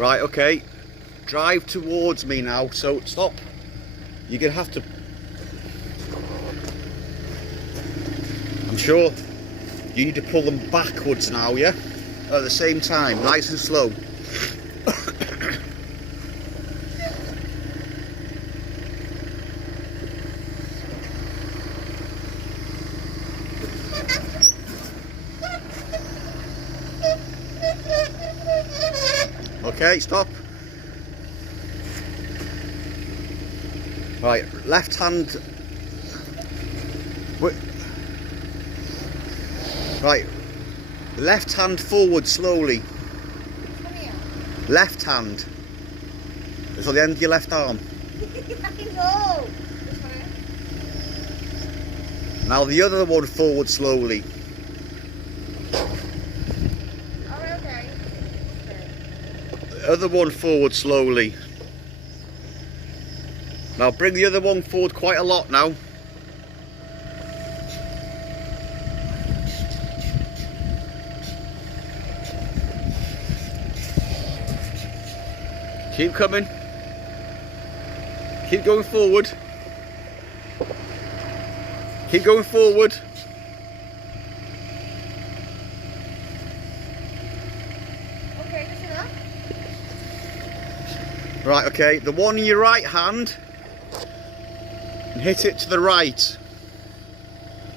Right, okay. Drive towards me now, so stop. You're going to have to... I'm sure you need to pull them backwards now, yeah? At the same time, nice and slow. Okay, stop. Right, left hand. Right, left hand forward slowly. Left hand. It's on the end of your left arm. I know. Now the other one forward slowly. Okay. The other one forward slowly. Now bring the other one forward quite a lot now. Keep coming. Keep going forward. Keep going forward. Okay, that's enough. Right, okay, the one in your right hand, and hit it to the right.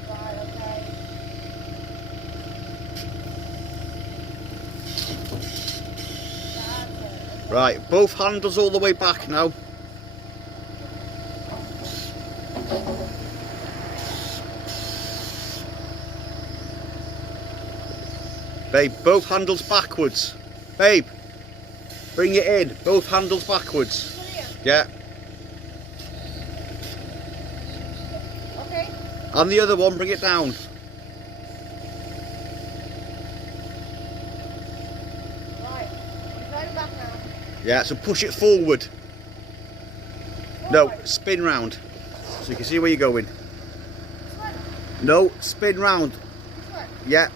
Right, okay. Right, both handles all the way back now. Babe, both handles backwards. Babe, bring it in, both handles backwards. Yeah. Okay. And the other one, bring it down. Right. Drive it back now. Yeah, so push it forward. No, spin round. So you can see where you're going. This one. No, spin round. This one. Yeah.